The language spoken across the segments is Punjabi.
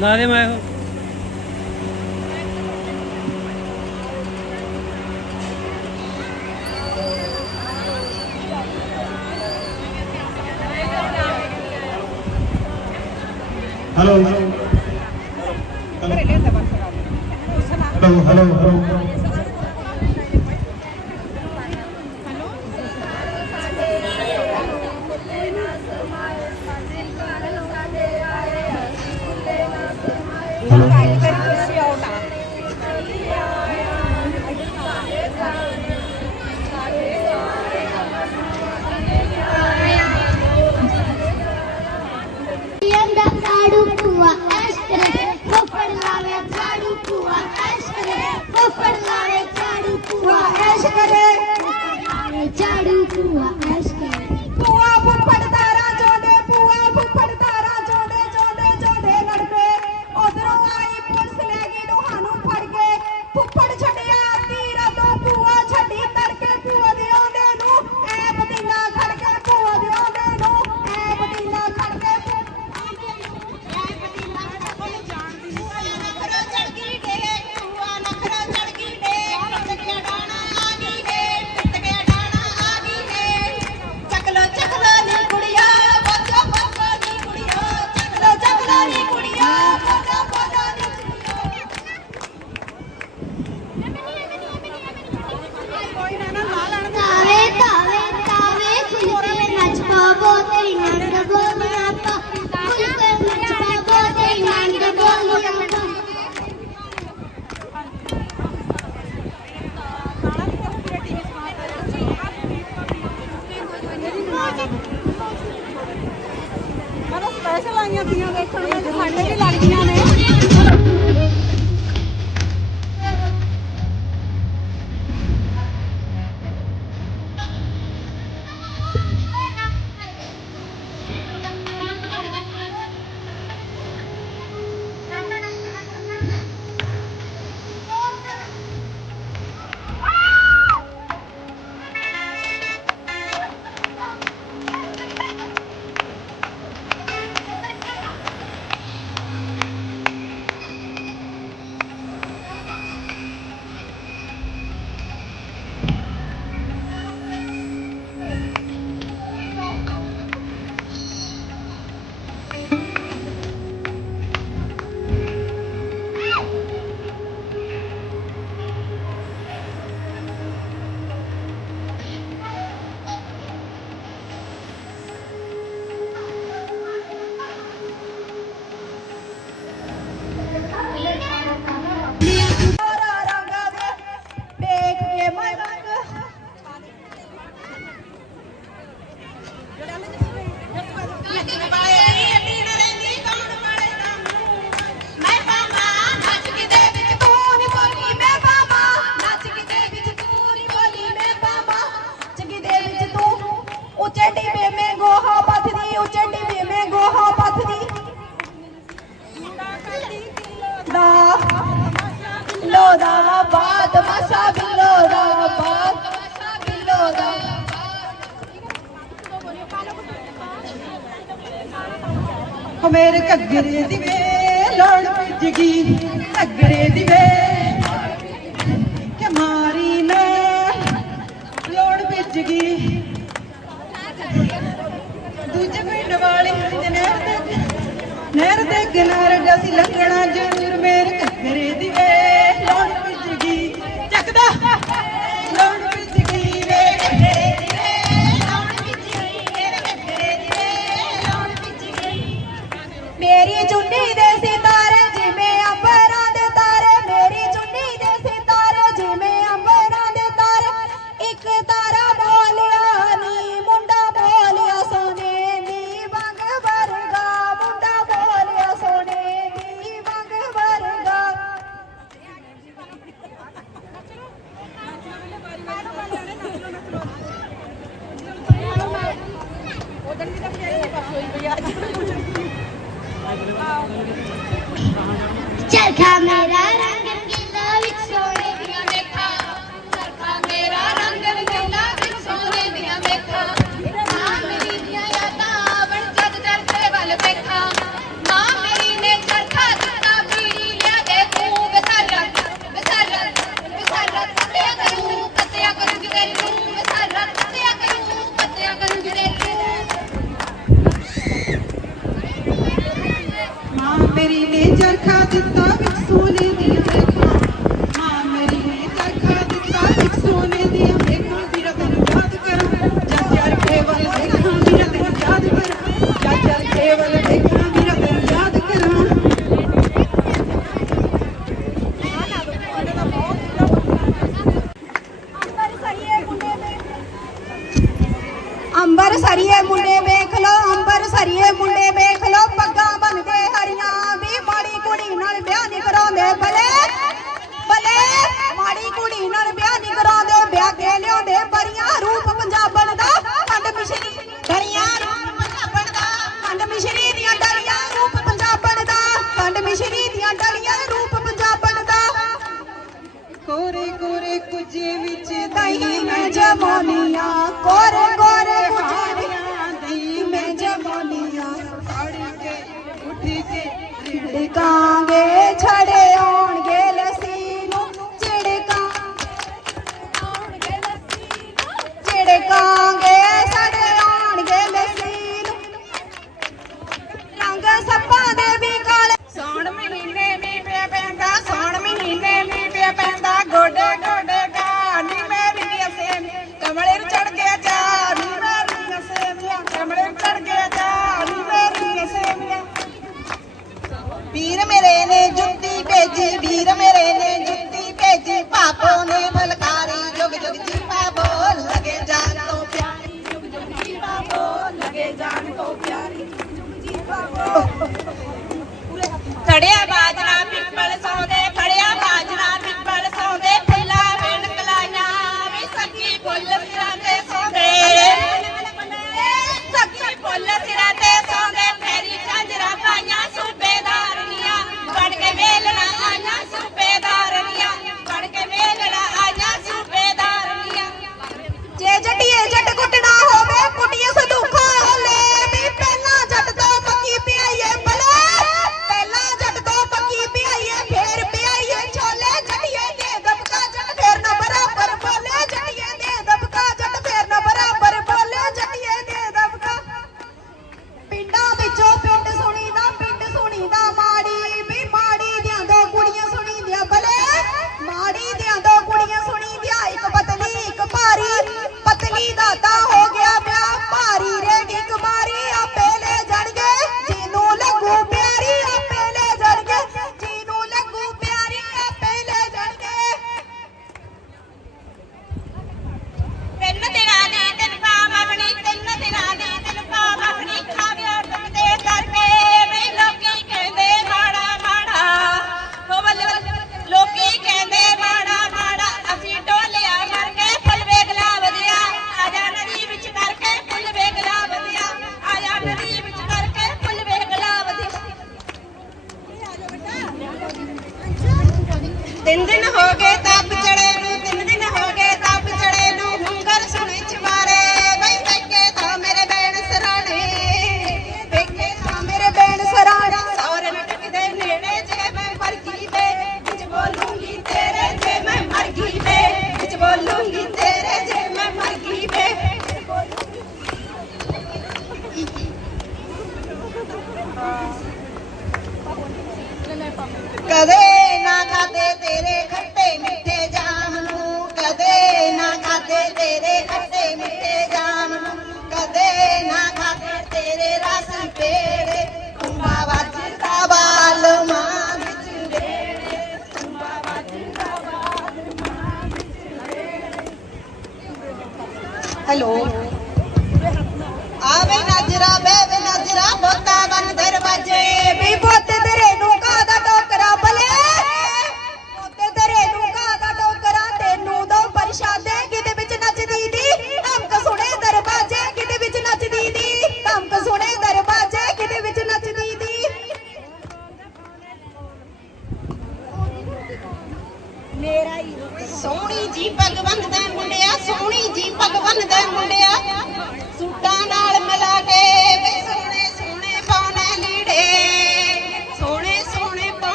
ਲਾ ਦੇ ਮੈਂ। ਉਹ हेलो nữa ਅੰਬਰ ਸਰੀਏ ਮੁੰਡੇ ਵੇਖ ਲੋ ਅੰਬਰ ਸਰੀਏ ਮੁੰਡੇ ਵੇਖ ਲੋ ਪੱਗਾਂ ਬੰਨਦੇ ਹਰੀਆਂ ਵੀ ਮਾੜੀ ਕੁੜੀ ਨਾਲ ਵਿਆਹ ਨਹੀਂ ਕਰਾਉਂਦੇ। ਭਲੇ ਭਲੇ ਮਾੜੀ ਕੁੜੀ ਨਾਲ ਵਿਆਹ ਨਹੀਂ ਕਰਾਉਂਦੇ। ਵਿਆਹ ਕੇ ਲਿਆਉਂਦੇ ਬਰੀਆਂ জমনিয়া করে করে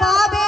பாவே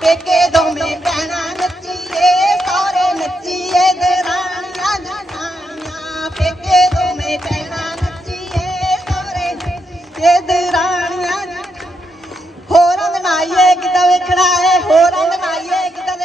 ਪੇਕੇ ਦੋਵੇਂ ਭੈਣਾਂ ਨੱਚੀਏ, ਸਾਰੇ ਨੱਚੀਏ, ਦਰਾਣੀਆਂ ਜਨਾਨੀਆਂ ਪੇਕੇ ਦੋਵੇਂ ਭੈਣਾਂ ਨੱਚੀਏ, ਸਾਰੇ ਨੱਚੀਏ ਬਣਾਈਏ ਕਿਦਾਂ ਵੇਖਣਾ ਹੈ, ਹੋਰਾਂ ਬਣਾਈਏ ਕਿਦਾਂ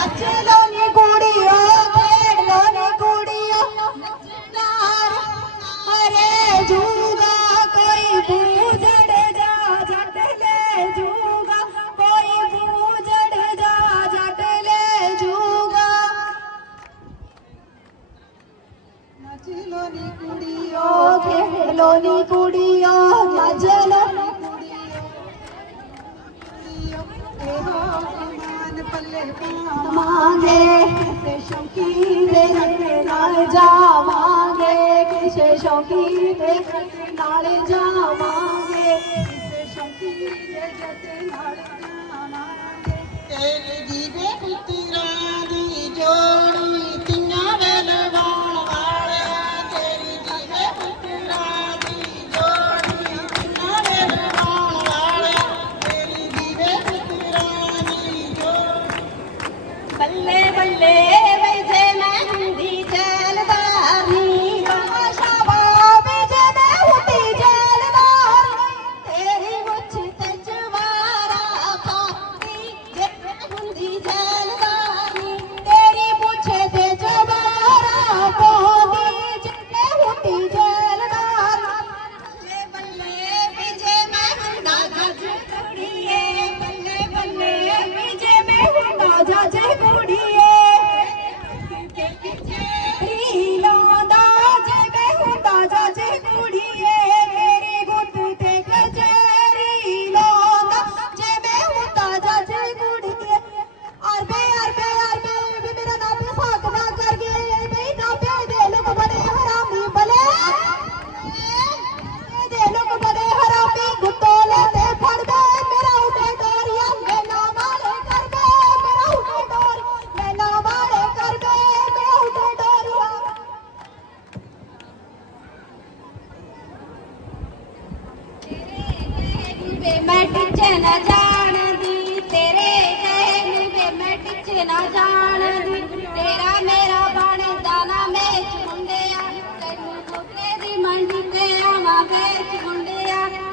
나츠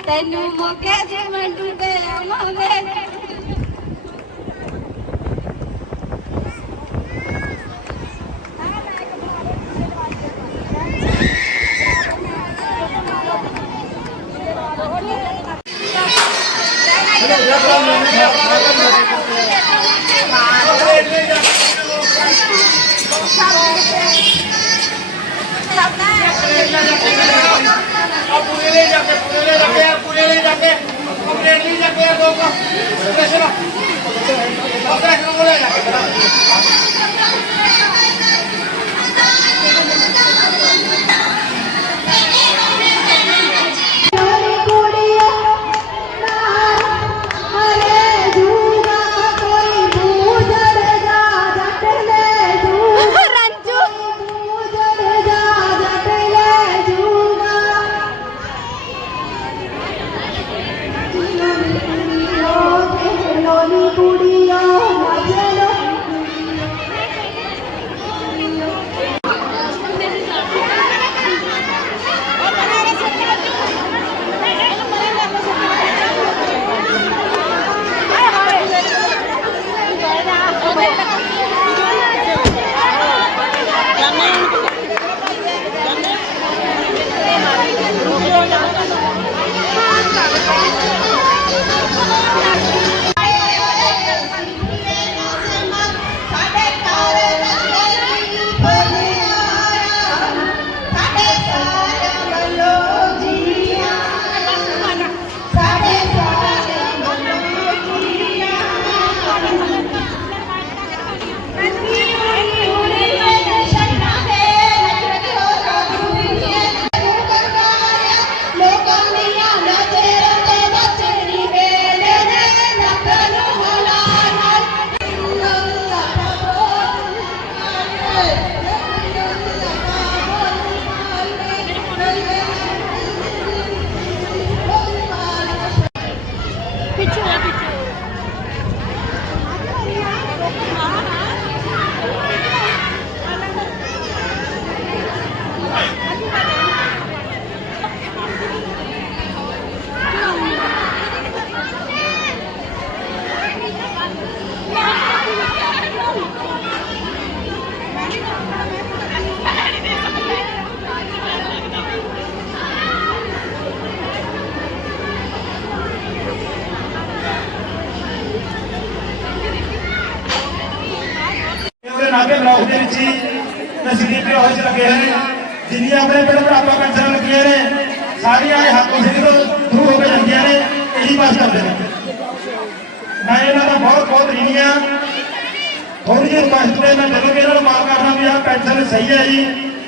ਤੈਨੂੰ ਮੋਗੇ ਜੇ ਮੈਂ ਡੁੱਬੇ ਆਵਾਂਗੇ Thank you. ਆ ਪੂਰੇ ਲਈ ਜਾ ਕੇ, ਪੂਰੇ ਲਈ ਜਾ ਕੇ ਆ ਪੂਰੇ ਲਈ ਜਾ ਕੇ। ਕੰਪਲੀਟ ਲਈ ਜਾ ਕੇ ਆ ਦੋ ਕਾ ਪ੍ਰੈਸ਼ਰ ਆ ਪ੍ਰੈਸ਼ਰ ਕੋਲੇ ਜਾ ਕੇ।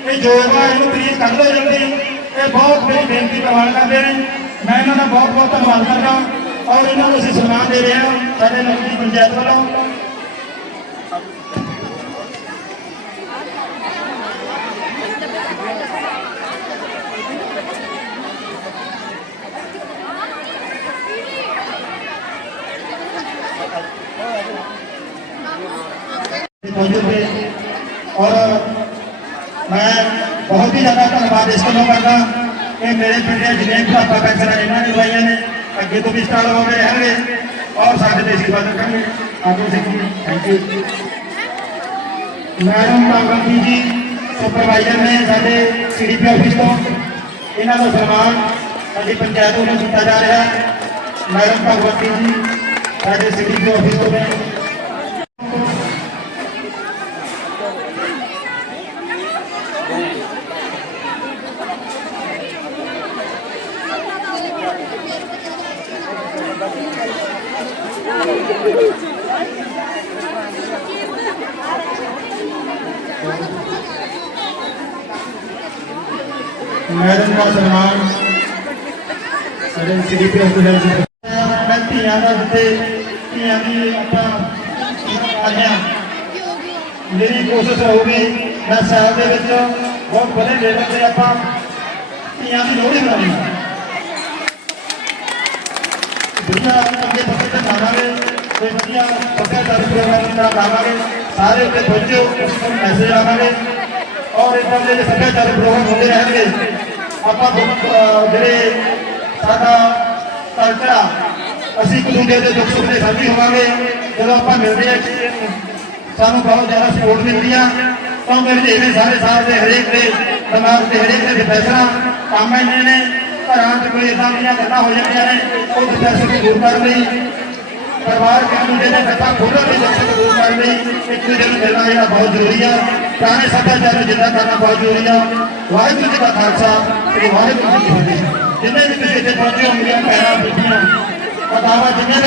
ਇਹ ਯੋਜਨਾ ਇਹਨੂੰ ਤੁਸੀਂ ਕਰ ਲਓ ਜਲਦੀ ਇਹ ਬਹੁਤ ਮੇਰੀ ਬੇਨਤੀ ਪ੍ਰਵਾਨ ਕਰਦੇ ਨੇ ਮੈਂ ਇਹਨਾਂ ਦਾ ਬਹੁਤ ਬਹੁਤ ਧੰਨਵਾਦ ਕਰਦਾ ਔਰ ਇਹਨਾਂ ਨੂੰ ਅਸੀਂ ਸਨਮਾਨ ਦੇ ਰਹੇ ਹਾਂ ਸਾਡੇ ਨਗਰੀ ਪੰਚਾਇਤ ਵੱਲੋਂ और ਮੈਂ ਬਹੁਤ ਹੀ ਜ਼ਿਆਦਾ ਧੰਨਵਾਦ ਇਸ ਕੋਲੋਂ ਕਰਦਾ ਕਿ ਮੇਰੇ ਪਿੰਡ ਦੇ ਜਿੰਨੇ ਵੀ ਆਪਾਂ ਪੈਸਾ ਇਹਨਾਂ ਨੇ ਲਵਾਈਆਂ ਨੇ, ਅੱਗੇ ਤੋਂ ਵੀ ਸਟਾਰਟ ਹੋ ਰਹੇ ਹੈਗੇ ਔਰ ਸਾਡੇ ਦੇਸ਼ ਦੀ ਬਾਤ ਕਰਨੀ ਆਪੋ Singh ji thank you madam ਕਾਗੰਦੀ ਜੀ ਸੁਪਰਵਾਈਜ਼ਰ ਨੇ ਸਾਡੇ ਸੀਡੀਪੀ ਆਫਿਸ ਤੋਂ ਇਹਨਾਂ ਦਾ ਸਨਮਾਨ ਸਾਡੀ ਪੰਚਾਇਤ ਨੂੰ ਕੀਤਾ ਜਾ ਰਿਹਾ। ਹੈ ਮੈਡਮ ਭਗਵਤੀ ਜੀ, ਸਾਡੇ ਸੀਡੀਪੀ ਆਫਿਸ ਤੋਂ ਨੇ ਮੈਡਮ ਦਾ ਸਨਮਾਨ ਸਾਡੇ ਸ੍ਰੀ ਪ੍ਰੈਜ਼ੀਡੈਂਟ ਜੀ ਮੈਂ ਧੀਆਂ ਦਾ ਦਿੱਤੇ ਧੀਆਂ ਦੀ ਆਪਾਂ ਆਇਆ ਮੇਰੀ ਕੋਸ਼ਿਸ਼ ਰਹੂਗੀ, ਮੈਂ ਸਾਲ ਦੇ ਵਿੱਚ ਬਹੁਤ ਬੜੇ ਲੈਵਲ ਤੇ ਆਪਾਂ ਧੀਆਂ ਦੀ ਲੋਹੜੀ ਬਣਾਉਣੀ ਹੈ। ਵਧੀਆ ਅੱਗੇ ਪੱਕੇ ਤੇ ਲਾਵਾਂਗੇ ਤੇ ਵਧੀਆ ਸੱਭਿਆਚਾਰਕ ਪ੍ਰੋਗਰਾਮ ਦਾ ਲਾਵਾਂਗੇ ਸਾਰੇ ਉੱਤੇ ਪਹੁੰਚੋ ਮੈਸੇਜ ਆਵਾਂਗੇ ਔਰ ਇਦਾਂ ਦੇ ਸੱਭਿਆਚਾਰਕ ਪ੍ਰੋਗਰਾਮ ਹੁੰਦੇ ਰਹਿਣਗੇ ਆਪਾਂ ਬਹੁਤ, ਜਿਹੜੇ ਸਾਡਾ ਕਲਚਰ ਆ ਅਸੀਂ ਇੱਕ ਦੇ ਦੁੱਖ ਸੁੱਖ ਦੇ ਸਾਥੀ ਹੋਵਾਂਗੇ। ਜਦੋਂ ਆਪਾਂ ਮਿਲਦੇ ਆ ਕਿ ਸਾਨੂੰ ਬਹੁਤ ਜ਼ਿਆਦਾ ਸਪੋਰਟ ਮਿਲਦੀ ਆ। ਤਾਂ ਮੇਰੇ ਜਿਹੜੇ ਸਾਰੇ ਸਾਲ ਦੇ ਹਰੇਕ ਦੇ ਦਿਮਾਗ ਤੇ ਹਰੇਕ ਦੇ ਫੈਸਲਾ ਕੰਮ ਇੰਨੇ ਨੇ ਘਰਾਂ 'ਚ ਕੋਈ ਇਦਾਂ ਦੀਆਂ ਗੱਲਾਂ ਹੋ ਜਾਂਦੀਆਂ ਨੇ ਉਹ ਡਿਪਰੈਸ਼ਨ ਨੂੰ ਦੂਰ ਕਰਨ ਲਈ। ਪਰਿਵਾਰ ਕੇ ਦੇ ਗੱਲਾਂ ਖੋਲ੍ਹਣ ਲਈ ਡਿਪਰੈਸ਼ਨ ਨੂੰ ਕਰਨ ਲਈ ਇੱਕ ਦੂਜੇ ਨੂੰ ਮਿਲਣਾ ਜਿਹੜਾ ਬਹੁਤ ਜ਼ਰੂਰੀ ਆ। ਪੁਰਾਣੇ ਸੱਭਿਆਚਾਰ ਨੂੰ ਜਿੰਦਾ ਕਰਨਾ ਬਹੁਤ ਜ਼ਰੂਰੀ ਆ। ਵਾਹਿਗੁਰੂ ਜੀ ਦਾ ਖਾਲਸਾ ਤੇ ਵਾਹਿਗੁਰੂ ਜੀ ਕੀ ਫਤਿਹ। ਜਿੰਨੇ ਵੀ ਤੁਸੀਂ ਇੱਥੇ ਪਹੁੰਚੇ ਹੋਣਗੇ ਪੈਰਾਂ ਬੀਬੀਆਂ ਪਤਾਵਾ ਜਿੰਨੇ